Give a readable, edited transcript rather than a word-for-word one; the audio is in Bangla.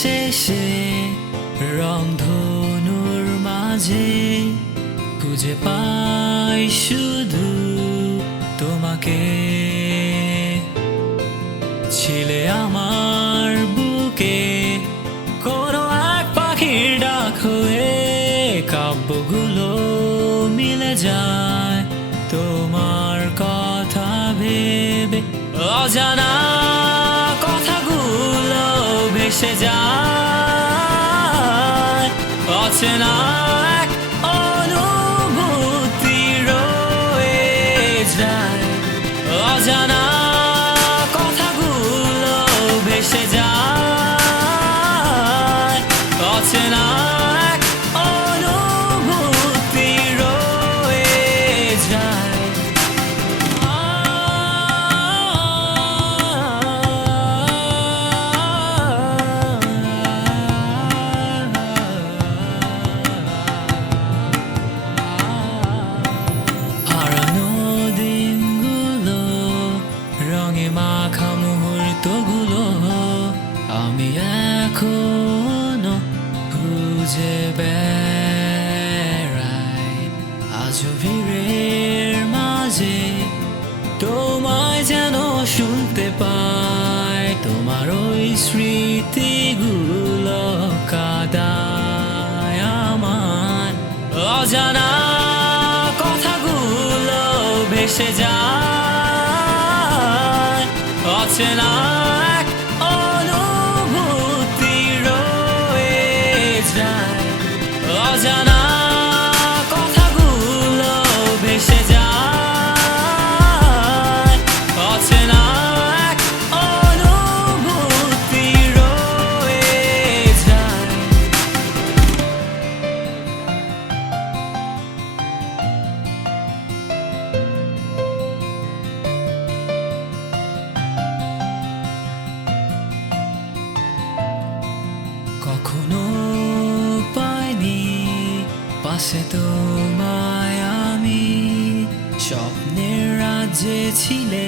শেষে রংধনুর মাঝে খুঁজে পাই শুধু তোমাকে। ছিলে আমার বুকে কোনো এক পাখির ডাক হয়ে, কাব্যগুলো মিলে যায় তোমার কথা ভেবে। অজানা কথাগুলো ভেসে যায়, অচেনা এক অনুভূতি রয়ে যায়। অজানা কথাগুলো ভেসে যায়, অচেনা এক অনুভূতি রয়ে যায়। হারানো দিনগুলো, রঙে মাখা মুহূর্তগুলো আমি এখনো খুঁজে বেড়াই। আজও ভিড়ের মাঝে তোমায় যেন শুনতে পাই, তোমার ওই স্মৃতিগুলো কাঁদায় আমার। অজানা কথাগুলো ভেসে যায়, অচেনা এক অনুভূতি রয়ে যায়। অজানা কথাগুলো ভেসে যায়, অচেনা এক অনুভূতি রয়ে যায়। কখনো পাইনি পাশে তোমায় আমি, স্বপ্নের রাজ্যে ছিলে